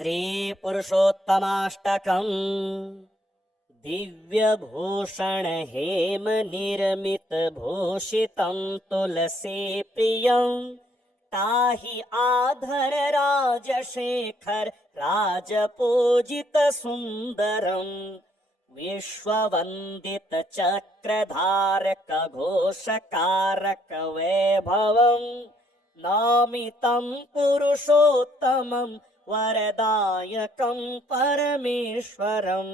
श्रीपुरुषोत्तमाष्टकम् दिव्यभूषण हेम निर्मित भूषितं तुलसी प्रियं ताहि आधर राजशेखर राजपूजित सुंदरं विश्ववंदित चक्रधारक घोषकारक वैभवं नामितं पुरुषोत्तमं वरदायकं परमेश्वरं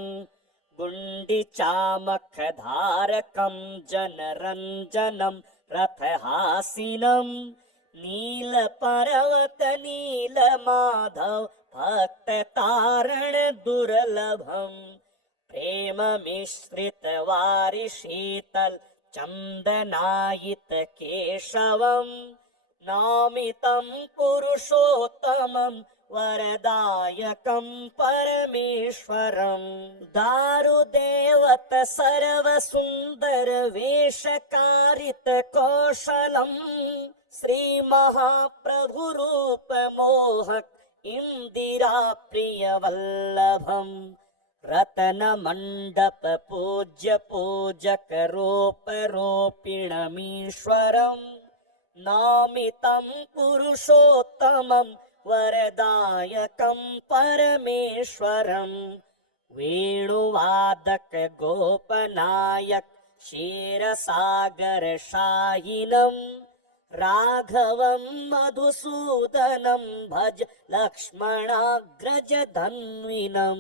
गुण्डिचामखधारकं जनरञ्जनं रथहासिनं नीलपर्वत नीलमाधव भक्ततारण दुर्लभं प्रेममिश्रित वारिशीतल चन्दनायित केशवं नामितं पुरुषोत्तमं वरदायकं परमेश्वरं दारुदेवत सर्वसुन्दर वेशकारित कौशलं श्रीमहाप्रभुरूप मोहक इंदिरा प्रियवल्लभं रत्नमण्डप पूज्य पूजक रूप रोपिणमीश्वरं नामितं पुरुषोत्तमं वरदायकं परमेश्वरं वेणुवादक गोपनायक क्षीरसागर शायिनं राघवं मधुसूदनं भज लक्ष्मणाग्रज धन्विनं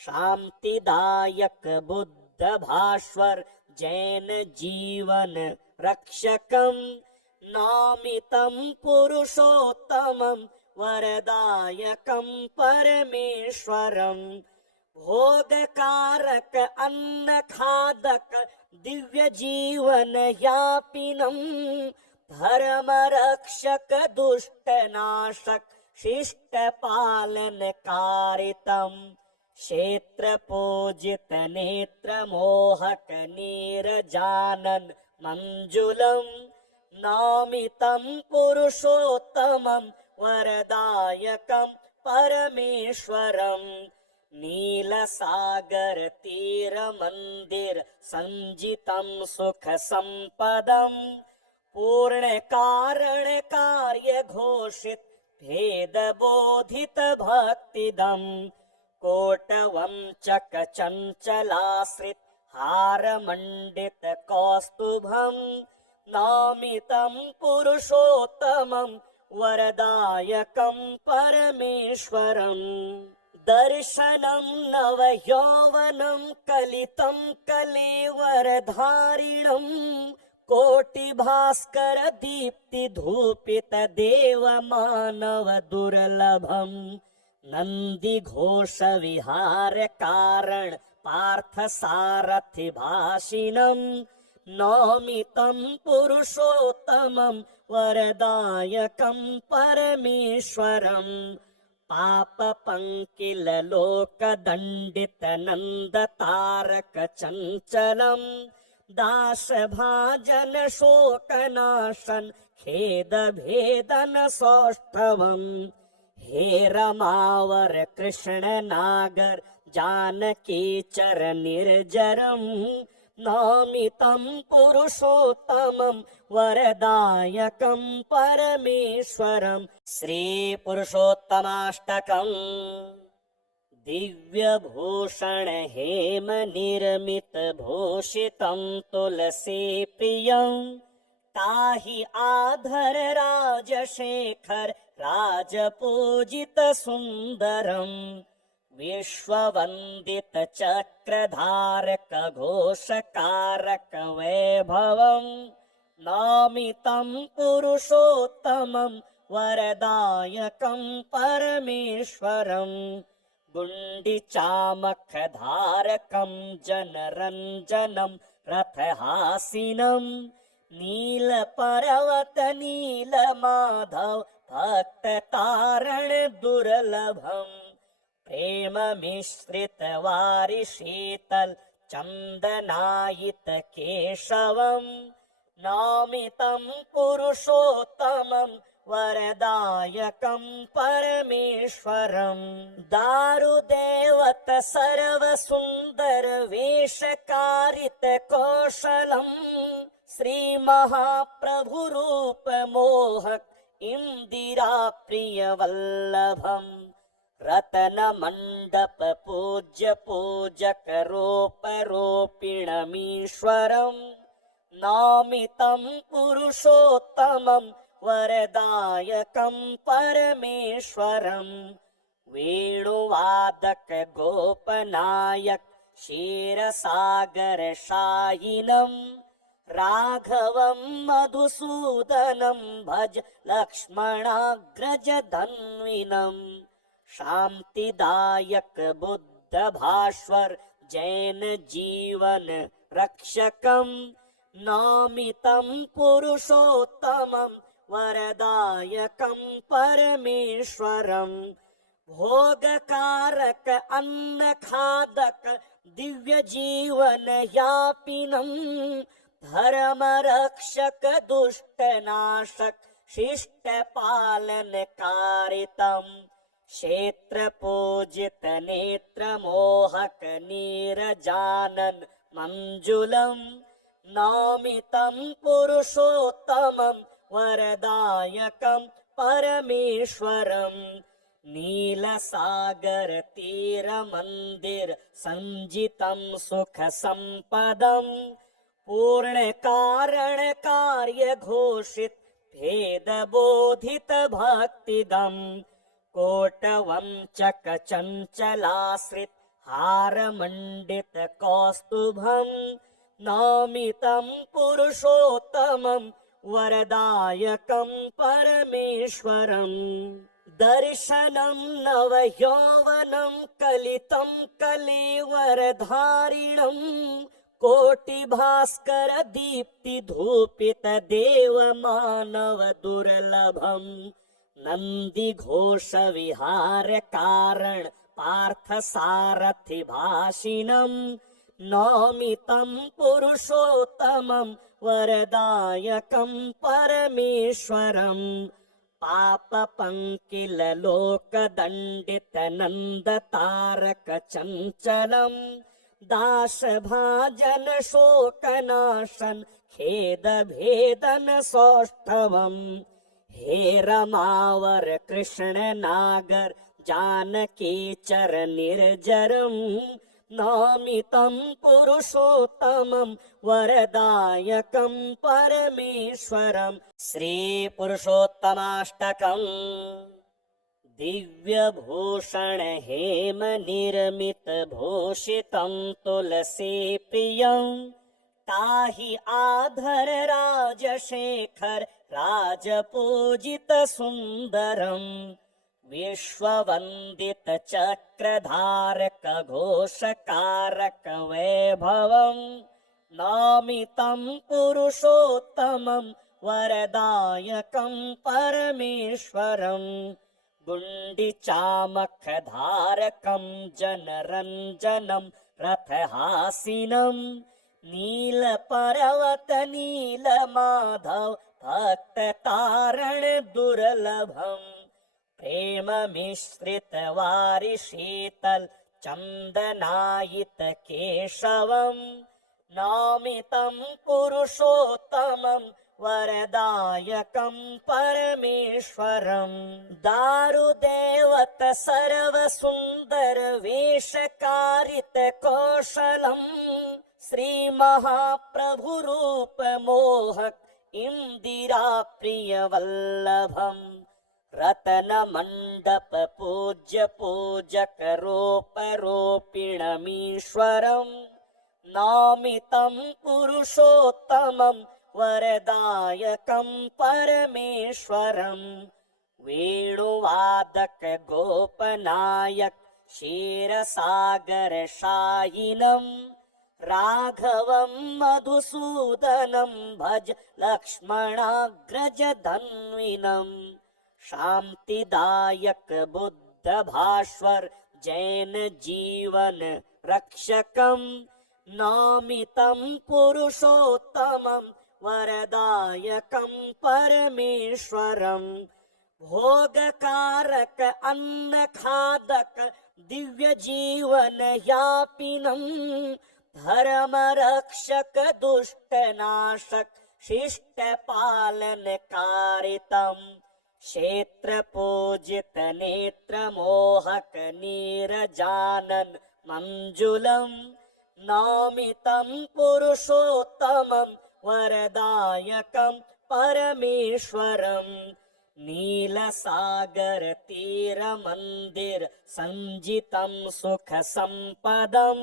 शान्तिदायक बुद्ध भास्वर जैन जीवन रक्षकं नामितं पुरुषोत्तमं वरदायकं परमेश्वरं भोगकारक अन्नखादक दिव्य जीवन यापिनं धर्मरक्षक दुष्टनाशक शिष्टपालनकारितं क्षेत्र पूजित नेत्र मोहक नीरजानन मंजुलं नामितं पुरुषोत्तमं वरदायकं परमेश्वरं नीलसागर तीर मंदिर संजितं सुख संपदं पूर्ण कारण कार्य घोषित भेद बोधित भक्तिदं कोटवंचक चंचलाश्रित हार मंडित कौस्तुभं नामितं पुरुषोत्तमं वरदायकं परमेश्वरं दर्शनं नवयौवनं कलितं कलेवरधारिणं कोटिभास्कर दीप्ति धूपित देवमानव दुर्लभं नंदी घोष विहार कारण पार्थ सारथि भाषिणं नामितं पुरुषोत्तमं वरदायकं परमेश्वरं पाप पंकिल लोक दंडित नंद तारक चंचलं दास भाजन शोकनाशन खेद भेदन सौष्ठवं हे रमावर कृष्ण नागर जानकी चर निर्जरं नामितं पुरुषोत्तमं वरदायकं परमेश्वरं श्रीपुरुषोत्तमाष्टकम् दिव्यभूषण हेम निर्मित भूषितं तुलसी प्रियं ताहि आधर राजशेखर राजपूजित सुंदरं विश्ववंदित चक्रधारक घोषकारक वैभवं नामितं पुरुषोत्तमं वरदायकं परमेश्वरं गुण्डिचामखधारकं जनरञ्जनं रथहासिनं नीलपर्वत नीलमाधव भक्ततारण दुर्लभं प्रेममिश्रित वारिशीतल चन्दनायित केशवं नामितं पुरुषोत्तमं वरदायकं परमेश्वरम् दारुदेवत सर्वसुन्दरवेषकारित कौशलम् श्रीमहाप्रभुरूपमोहक इंदिरा प्रियवल्लभम् रतनमण्डप पूज्य पूजक रोपरोपिणमीश्वरम् नामितं पुरुषोत्तमं वरदायकं परमेश्वरम् वेणुवादक गोपनायक क्षीरसागर शायिनं राघवं मधुसूदनं भज लक्ष्मणाग्रज धन्विनम् शान्तिदायक बुद्ध भास्वर जैन जीवन रक्षकम् नामितं पुरुषोत्तमं वरदायकं परमेश्वरम् भोगकारक अन्नखादक दिव्य जीवन यापिनं धर्मरक्षक दुष्टनाशक शिष्टपालनकारितम् क्षेत्र पूजित नेत्र मोहक नीरजानन मंजुलम् नामितं पुरुषोत्तमं वरदायकं परमेश्वरम् नीलसागर तीर मंदिर संजितं सुख संपदम् पूर्ण कारण कार्य घोषित भेद बोधित भक्तिदम् कोटवंचक चंचलाश्रित हार मंडित कौस्तुभम् नामितं पुरुषोत्तमं वरदायकं परमेश्वरम् दर्शनं नवयौवनं कलितं कलेवरधारिणम् कोटिभास्कर दीप्ति धूपित देव मानव दुर्लभम् नंदी घोष विहार कारण पार्थ सारथि भाषिणम् नामितं पुरुषोत्तमं वरदायकं परमेश्वरम् पाप पंकिल लोक दंडित नंद तारक चंचलम् दास भाजन शोकनाशन खेद भेदन सौष्ठवम् हे रमावर कृष्ण नागर जानकी चर निर्जरम् नामितं पुरुषोत्तमं वरदायकं परमेश्वरम् श्री पुरुषोत्तमाष्टकम् दिव्य भूषण हेम निर्मित भूषितं तुलसी प्रियं ताहि आधर राजशेखर राजपूजित सुंदरम् विश्ववंदित चक्रधारक घोषकारक वैभवम् नामितं पुरुषोत्तमं वरदायकं परमेश्वरम् गुण्डिचामखधारकं जनरञ्जनं रथहासिनं नीलपर्वत नीलमाधव भक्ततारण दुर्लभम् प्रेम मिश्रित वारि शीतल चंदनायित केशवम् नामितं पुरुषोत्तमं वरदायकं परमेश्वरम् दारुदेवत सर्वसुन्दर वेषकारित कौशलम् श्रीमहाप्रभुरूपमोहक इंदिरा प्रियवल्लभम् रतनमण्डप पूज्य पूजक रोपरोपिणमीश्वरम् नामितं पुरुषोत्तमं वरदायकं परमेश्वरम् वेणुवादक गोपनायक क्षीरसागर शायिनम् राघवं मधुसूदनं भज लक्ष्मणाग्रज धन्विनम् शान्तिदायक बुद्ध भास्वर जैन जीवन रक्षकम् नामितं पुरुषोत्तमं वरदायकं परमेश्वरम् भोगकारक अन्न खादक दिव्य जीवन यापिनम धर्म रक्षक दुष्ट नाशक शिष्ट पालन कारितम क्षेत्र पूजित नेत्र मोहक नीरजानन मंजुलम नौमितं पुरुषोत्तमं वरदायकं परमेश्वरं नीलसागर तीर मंदिर संजितं सुख संपदं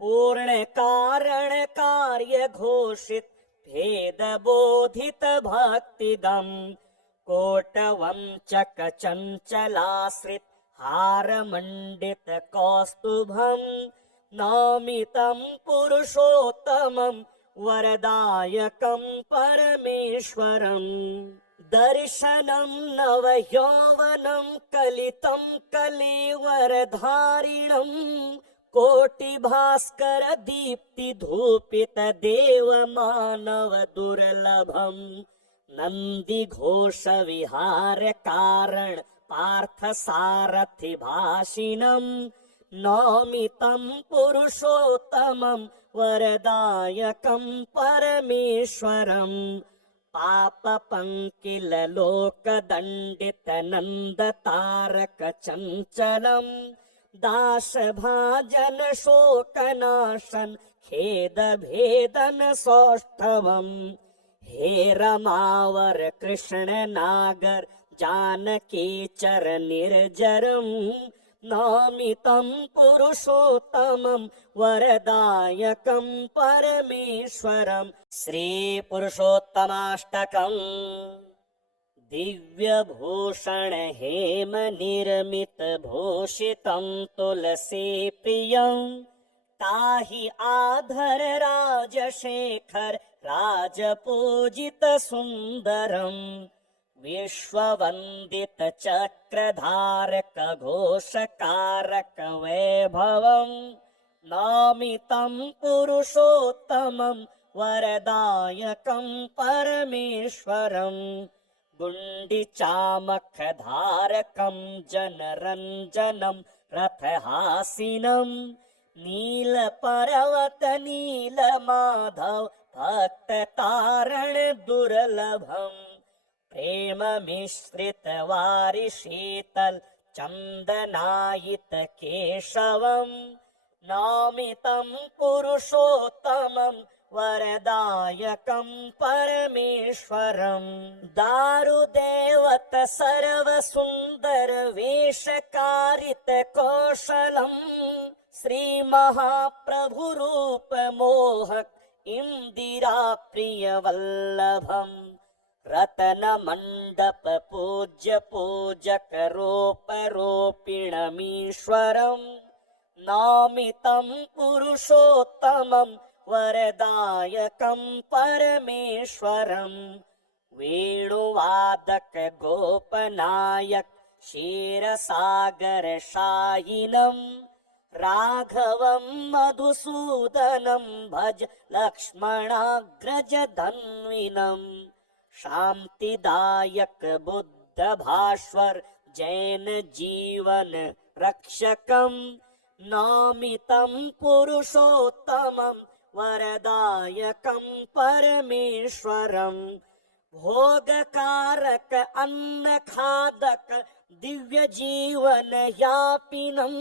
पूर्ण कारण कार्य घोषित भेद बोधित भक्तिदं कोटवंचक चंचलाश्रित हार मंडित कौस्तुभं नौमितं पुरुषोत्तमं वरदायकं परमेश्वरं दर्शनं नवयौवनं कलितं कलेवरधारिणं कोटिभास्कर दीप्ति धूपित देव मानव दुर्लभं नंदी घोष विहार कारण पार्थ सारथि भाषिणं नौमितं पुरुषोत्तमं वरदायकं परमेश्वरं पाप पंकिल लोक दंडित नंद तारक चंचलं दास भाजन शोकनाशन खेद भेदन सौष्ठवं हे रमावर कृष्ण नागर जानकी चर निर्जरं नौमितं पुरुषोत्तमं वरदायकं परमेश्वरं श्री पुरुषोत्तमाष्टकम् दिव्य भूषण हेम निर्मित भूषितं तुलसी प्रियं ताहि आधर राजशेखर राजपूजित सुंदरं विश्ववंदित चक्रधारक घोषकारक वैभवं नौमितं पुरुषोत्तमं वरदायकं परमेश्वरं गुंडिचामख धारकं जनरंजनं रथहासिनं नीलपर्वत नीलमाधव भक्त तारण दुर्लभं प्रेम मिश्रित वारि शीतल चंदनायित केशवं नौमितं पुरुषोत्तमं वरदायकं परमेश्वरं दारुदेवत सर्व सुंदर वेशकारित कौशलं श्री महाप्रभु रूप मोहक इंदिरा प्रिय वल्लभं रतन मंडप पूज्य पूजक रूप रूपिणमीश्वरं नौमितं पुरुषोत्तमं वरदायकं परमेश्वरं वेणुवादक गोपनायक क्षीरसागर शायिनं राघवं मधुसूदनं भज लक्ष्मणाग्रज धन्विनं शांतिदायक बुद्ध भास्वर जैन जीवन रक्षकं नौमितं पुरुषोत्तमं वरदायकं परमेश्वरं भोगकारक अन्न खादक दिव्य जीवन यापिनं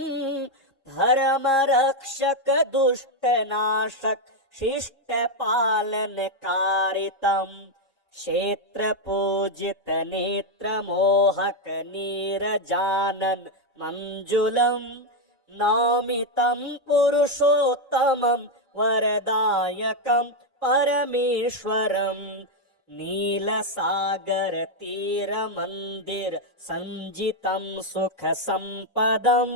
धर्म रक्षक दुष्ट नाशक शिष्ट पालन कारितम क्षेत्र पूजित नेत्र मोहक नीरजानन मंजुलम नौमितं पुरुषोत्तमं वरदायकं परमेश्वरं नीलसागर तीर मंदिर संजितं सुख संपदं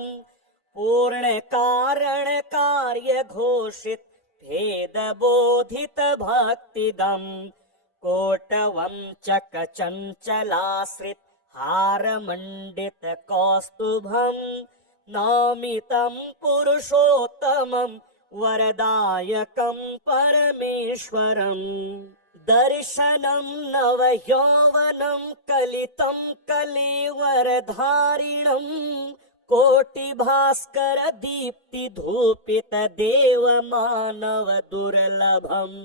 पूर्ण कारण कार्य घोषित भेद बोधित भक्तिदं कोटवंचक चंचलाश्रित हार मंडित कौस्तुभं नौमितं पुरुषोत्तमं वरदायकं परमेश्वरं दर्शनं नवयौवनं कलितं कलेवरधारिणं कोटिभास्कर दीप्तिधूपित देवमानव दुर्लभम्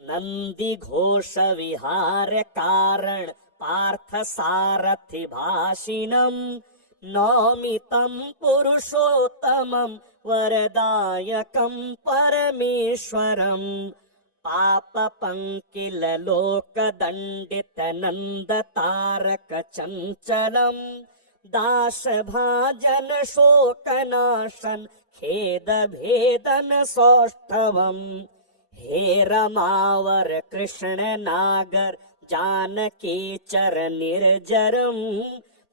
नन्दिघोष विहार कारण पार्थ सारथि भाषिणम् नौमि तं पुरुषोत्तमं वरदायकं परमेश्वरम् पाप पंकिल लोकदण्डित नन्दतारक चञ्चलम् दास भाजन शोकनाशन खेद भेदन सौष्ठवम् हे रमावर कृष्ण नागर जानकी चर निर्जरम्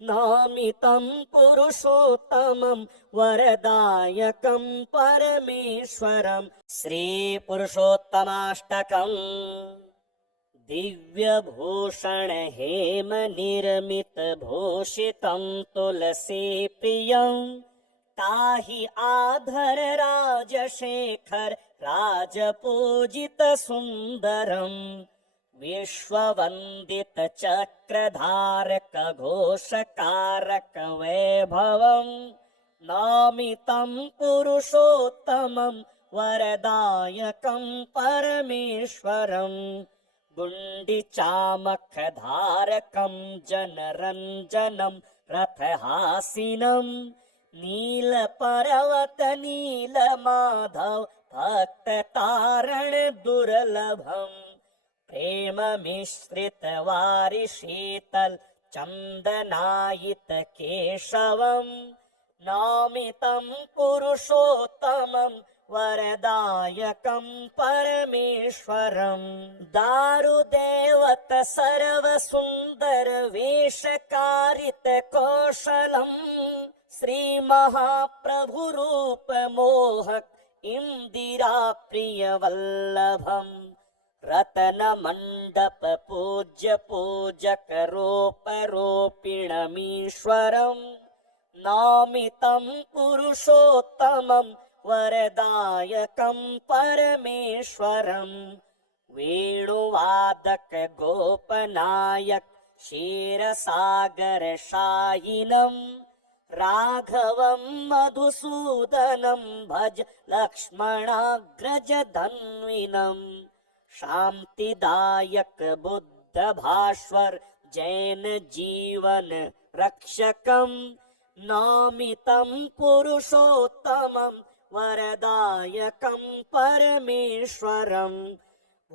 नौमि तं पुरुषोत्तमं वरदायकं परमेश्वरम् श्री पुरुषोत्तमाष्टकम् दिव्यभूषण हेम निर्मित भूषितं तुलसी प्रियं ताहि आधर राजशेखर राजपूजित सुंदरम् विश्ववन्दित चक्रधारक घोषकारक वैभवम् नौमि तं पुरुषोत्तमं वरदायकं परमेश्वरम् गुण्डिचामखधारकं जनरञ्जनं रथहासिनं नीलपर्वत नीलमाधव भक्ततारण दुर्लभम् प्रेम मिश्रित वारि शीतल चन्दनायित केशवम् नौमि तं पुरुषोत्तमं वरदायकं परमेश्वरम् दारुदेवत सर्वसुन्दर वेशकारित कौशलम् श्रीमहाप्रभुरूप मोहक इंदिरा प्रिय वल्लभम् रतन मंडप पूज्य पूजक रूप रूपिणमीश्वरम् नौमि तं पुरुषोत्तमं वरदायकं परमेश्वरम् वेणुवादक गोपनायक क्षीरसागर शायिनं राघवं मधुसूदनं भज लक्ष्मणाग्रज धन्विनम् शांतिदायक बुद्ध भास्वर जैन जीवन रक्षकं नौमि तं पुरुषोत्तमं वरदायकं परमेश्वरम्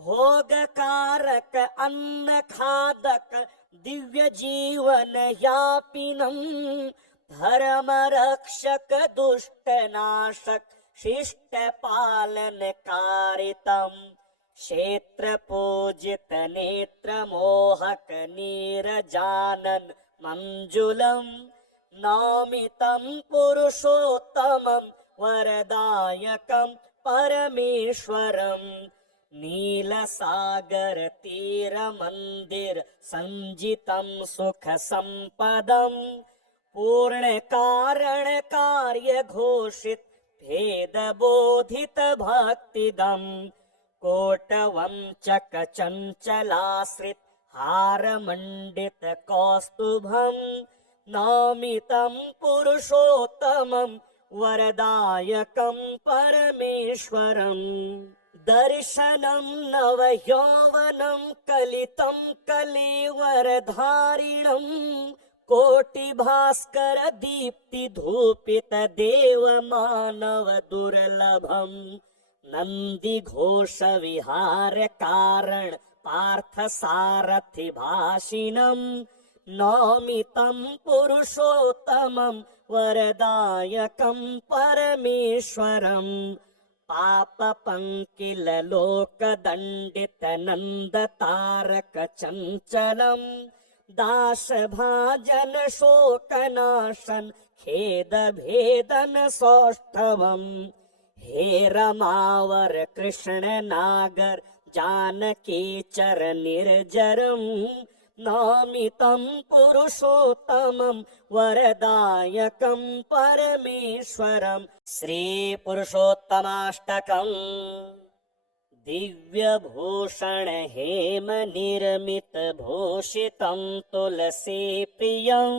भोगकारक अन्न खादक दिव्य जीवन यापिनं धर्म रक्षक दुष्ट नाशक शिष्ट पालन कारितम् क्षेत्र पूजित नेत्र मोहक नीरजानन मंजुलम् नौमि तं पुरुषोत्तमं वरदायकं परमेश्वरम् नीलसागर तीर मंदिर संजितं सुख संपदम् पूर्ण कारण कार्य घोषित भेद बोधित भक्तिदम् कोटवंचक चंचलाश्रित हार मंडित कौस्तुभम् नौमि तं पुरुषोत्तमं वरदायकं परमेश्वरम् दर्शनं नवयौवनं कलितं कलेवरधारिणं कोटिभास्कर दीप्तिधूपित देवमानव दुर्लभम् नन्दिघोष विहार कारण पार्थ सारथि भाषिणम् नौमि तं पुरुषोत्तमं वरदायकं परमेश्वरम् पाप पंकिल लोकदण्डित नन्दतारक चञ्चलम् दास भाजन शोकनाशन खेद भेदन सौष्ठवम् हे रमावर कृष्ण नागर जानकी चर निर्जरम् नौमि तं पुरुषोत्तमं वरदायकं परमेश्वरम् श्री पुरुषोत्तमाष्टकम् दिव्यभूषण हेम निर्मित भूषितं तुलसी प्रियं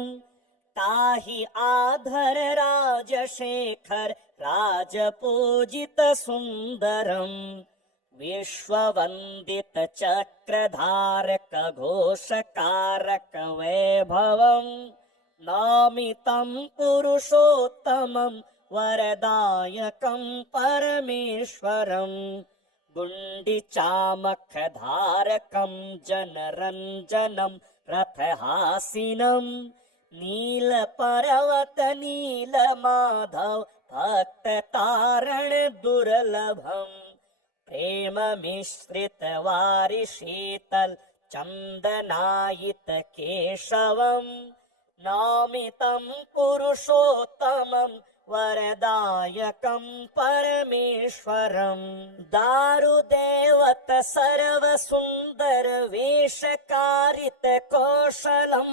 ताहि आधर राजशेखर राजपूजित सुंदरम विश्ववंदित चक्रधारक घोषकारक वैभवं नामितं पुरुषोत्तमं वरदायकं परमेश्वरं गुण्डिचामखधारकं जनरञ्जनं रथहासिनं नीलपर्वत नीलमाधव भक्ततारण दुर्लभम् प्रेम मिश्रित वारि शीतल चन्दनायित केशवं नामितं पुरुषोत्तमं वरदायकं परमेश्वरं दारुदेवत सर्वसुन्दर वेशकारित कौशलं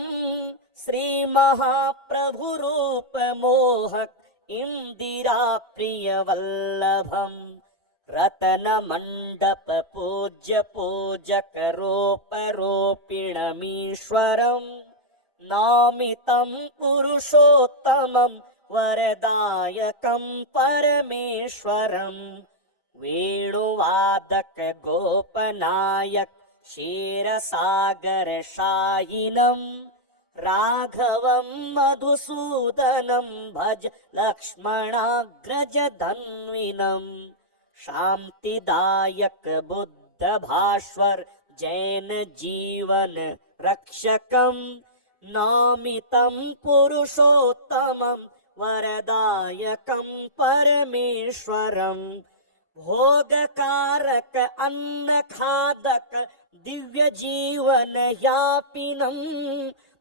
श्रीमहाप्रभुरूप मोहक इंदिरा प्रिय वल्लभम् रतन मंडप पूज्य पूजक रूप रूपिणमीश्वरं नामितं पुरुषोत्तमं वरदायकं परमेश्वरं वेणुवादक गोपनायक क्षीरसागर शायिनं राघवं मधुसूदनं भज लक्ष्मणाग्रज धन्विनं शांतिदायक बुद्ध भास्वर जैन जीवन रक्षकं नामितं पुरुषोत्तमं वरदायकं परमेश्वरं भोगकारक अन्नखादक दिव्य जीवन यापिनं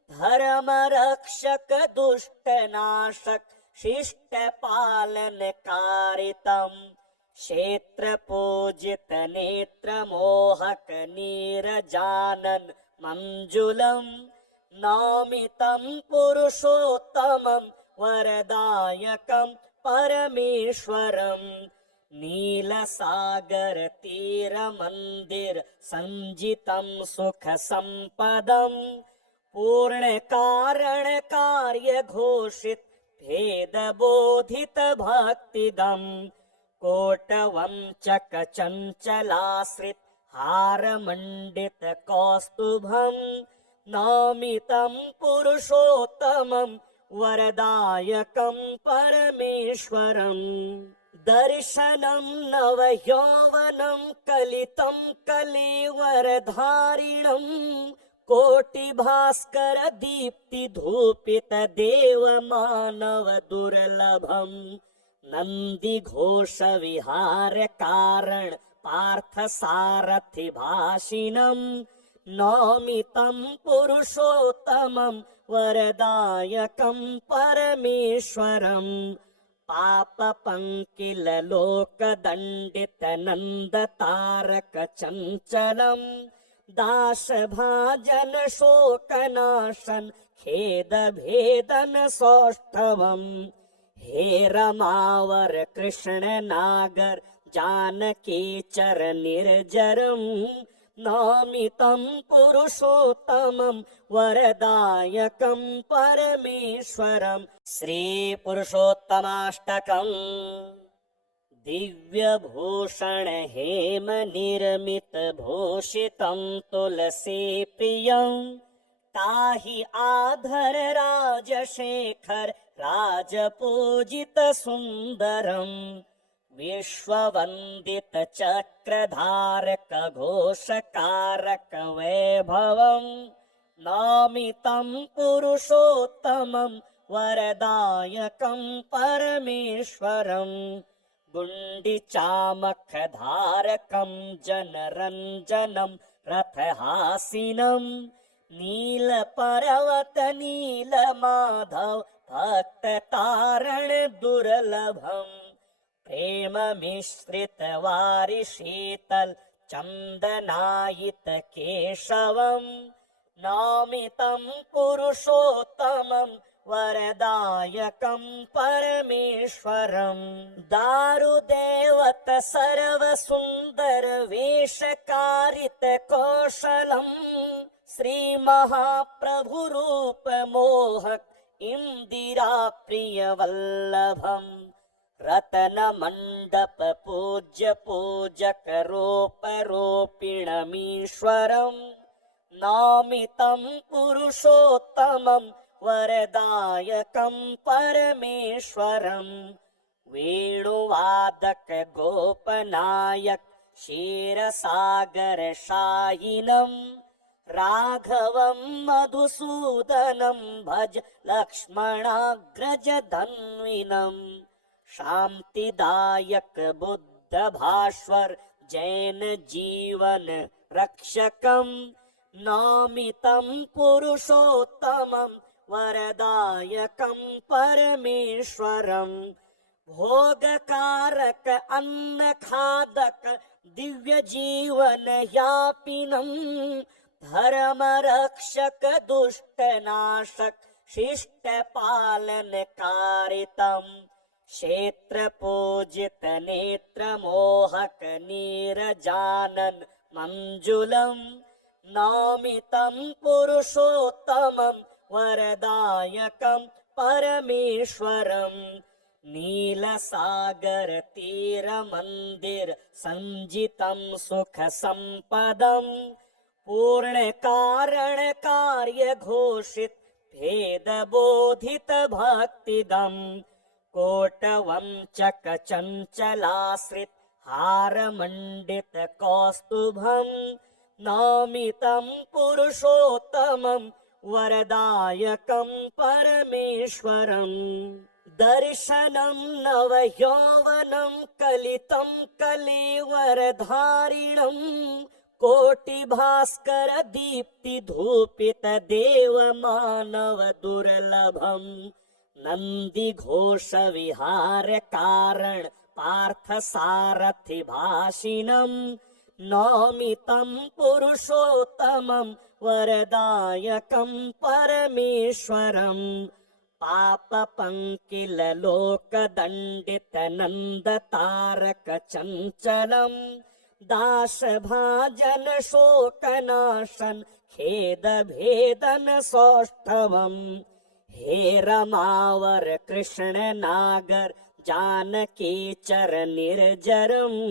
धर्मरक्षक दुष्टनाशक शिष्टपालनकारितं क्षेत्र पूजित नेत्र मोहक नीरजानन मंजुलम नामितं पुरुषोत्तमं वरदायकं परमेश्वरं नीलसागर तीर मंदिर संजितं सुख संपदं पूर्ण कारण कार्य घोषित भेद बोधित भक्तिदं कोटवंचक चंचलाश्रित हार मंडित कौस्तुभं नामितं पुरुषोत्तमं वरदायकं परमेश्वरं दर्शनं नवयौवनं कलितं कलेवरधारिणं कोटिभास्कर दीप्ति धूपित देव मानव दुर्लभं नंदी घोष विहार कारण पार्थ सारथि भाषिणं नामितं पुरुषोत्तमं वरदायकं परमेश्वरं पाप पंकिल लोक दंडित नंद तारक चंचलं दास भाजन शोकनाशन खेद भेदन सौष्ठवं हे रमावर कृष्ण नागर जानकी चर निर्जरं नामितं पुरुषोत्तमं वरदायकं परमेश्वरं श्री पुरुषोत्तमाष्टकम् दिव्यभूषण हेम निर्मित भूषितं तुलसी प्रियं ताहि आधर राजशेखर राजपूजित सुंदरं विश्ववंदित चक्रधारक घोषकारक वैभवं नामितं पुरुषोत्तमं वरदायकं परमेश्वरं गुण्डिचामखधारकं जनरञ्जनं रथहासिनं नीलपर्वत नीलमाधव भक्ततारण दुर्लभम् प्रेम मिश्रित वारि शीतल चन्दनायित केशवं नामितं पुरुषोत्तमं वरदायकं परमेश्वरम् दारुदेवत सर्वसुन्दरवेषकारित कौशलम् श्रीमहाप्रभुरूपमोहक इन्दिराप्रियवल्लभम् रत्नमण्डप पूज्य पूजकरोपरोपिणमीश्वरम् नामितं पुरुषोत्तमं वरदायकं परमेश्वरम् वेणुवादक गोपनायक क्षीरसागरशायिनम् राघवं मधुसूदनं भज लक्ष्मणाग्रजधन्विनम् शान्तिदायक बुद्ध भास्वर जैन जीवन रक्षकम् नामितं पुरुषोत्तमं वरदायकं परमेश्वरम् भोगकारक अन्नखादक दिव्य जीवन यापिनं धर्मरक्षक दुष्टनाशक शिष्टपालनकारितम् क्षेत्रपूजित नेत्रमोहक नीरजानन मंजुलम् नामितं पुरुषोत्तमं वरदायकं परमेश्वरम् नीलसागर तीर मंदिर संजितं सुख संपदम् पूर्ण कारण कार्य घोषित भेद बोधित भक्तिदम् कोटवंचक चंचलाश्रित हार मंडित कौस्तुभम् नामितं पुरुषोत्तमं वरदायकं परमेश्वरम् दर्शनं नवयौवनं कलितं कलेवरधारिणम् कोटिभास्कर दीप्ति धूपित देव मानव दुर्लभम् नंदी घोष विहार कारण पार्थ सारथि भाषिणम् नामितं पुरुषोत्तमं वरदायकं परमेश्वरम् पाप पंकिल लोक दंडित नंद तारक चंचलम् दास भाजन शोकनाशन खेद भेदन सौष्ठवम् हे रमावर कृष्ण नागर जानकी चर निर्जरम्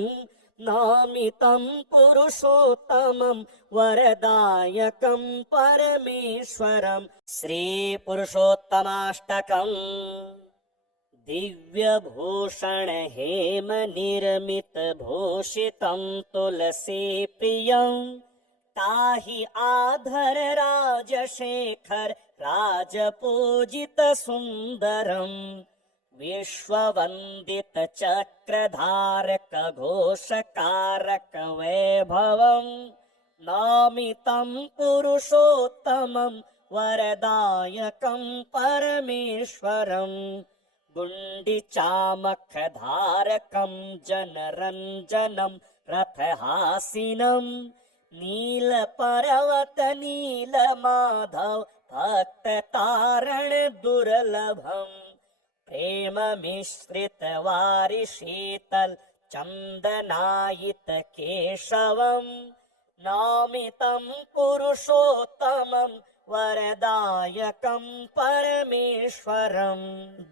नामितं पुरुषोत्तमं वरदायकं परमेश्वरम् श्री पुरुषोत्तमाष्टकम् दिव्यभूषण हेम निर्मित भूषितं तुलसी प्रियम् ताहि आधर राजशेखर राजपूजित सुंदरम् विश्ववंदित चक्रधारक घोषकारक वैभवम् नामितं पुरुषोत्तमं वरदायकं परमेश्वरम् गुण्डिचामखधारकं जनरञ्जनं रथहासिनं नीलपर्वत नीलमाधव भक्ततारण दुर्लभम् प्रेम मिश्रित वारिशीतल चन्दनायित केशवम् नामितं पुरुषोत्तमं वरदायकं परमेश्वरम्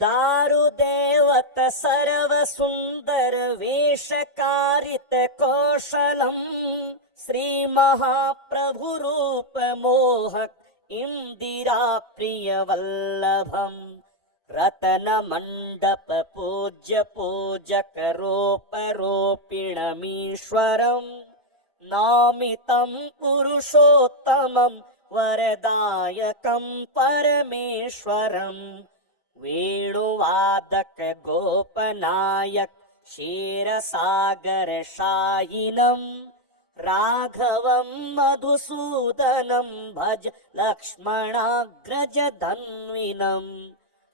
दारुदेवत सर्वसुन्दर वेषकारित कौशलम् श्रीमहाप्रभुरूपमोहक इन्दिराप्रियवल्लभम् रत्नमण्डप पूज्य पूजकरोपरोपिणमीश्वरम् नामितं पुरुषोत्तमं वरदायकं परमेश्वरम् वेणुवादक गोपनायक क्षीरसागरशायिनम् राघवं मधुसूदनं भज लक्ष्मणाग्रजधन्विनम्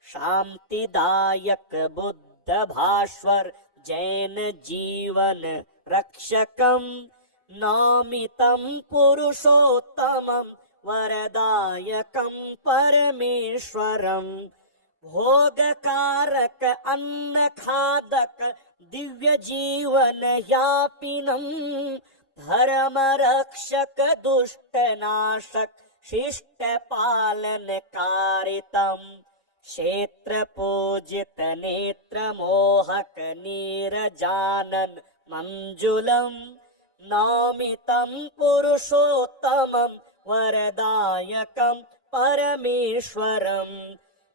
शान्तिदायक बुद्ध भास्वर जैन जीवन रक्षकम् नामितं पुरुषोत्तमं वरदायकं परमेश्वरम् भोगकारक अन्न खादक दिव्य जीवन यापिनम धर्म रक्षक दुष्ट नाशक शिष्ट पालन कारितम क्षेत्र पूजित नेत्र मोहक नीरजानन मंजुलम नौमितं पुरुषोत्तमं वरदायकं परमेश्वरं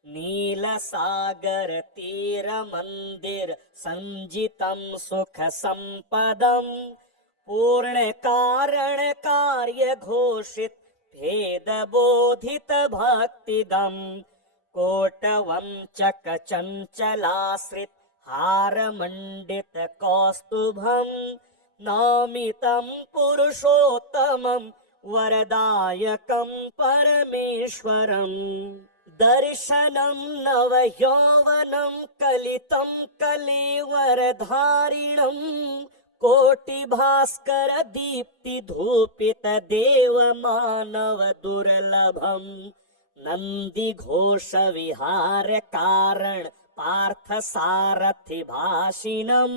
नीलसागर तीर मंदिर संजितं सुख संपदं पूर्ण कारण कार्य घोषित भेद बोधित भक्तिदं कोटवंचक चंचलाश्रित हार मंडित कौस्तुभं नौमितं पुरुषोत्तमं वरदायकं परमेश्वरम् दर्शनं नवयौवनं कलितं कलेवरधारिणं कोटिभास्कर दीप्ति धूपित देव मानव दुर्लभं नंदी घोष विहार कारण पार्थ सारथि भाषिणं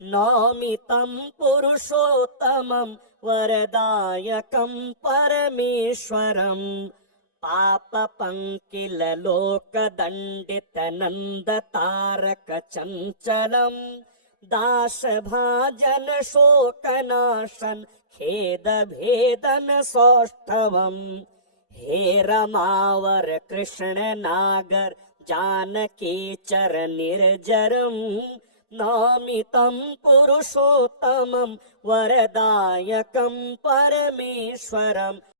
नौमितं पुरुषोत्तमं वरदायकं परमेश्वरम् पाप पंकिल लोक दंडित नंद तारक चंचलम दास भाजन शोकनाशन खेद भेदन सौष्ठवम हे रमावर कृष्ण नागर जानकी चर निर्जरम नौमितं पुरुषोत्तमं वरदायकं परमेश्वरम्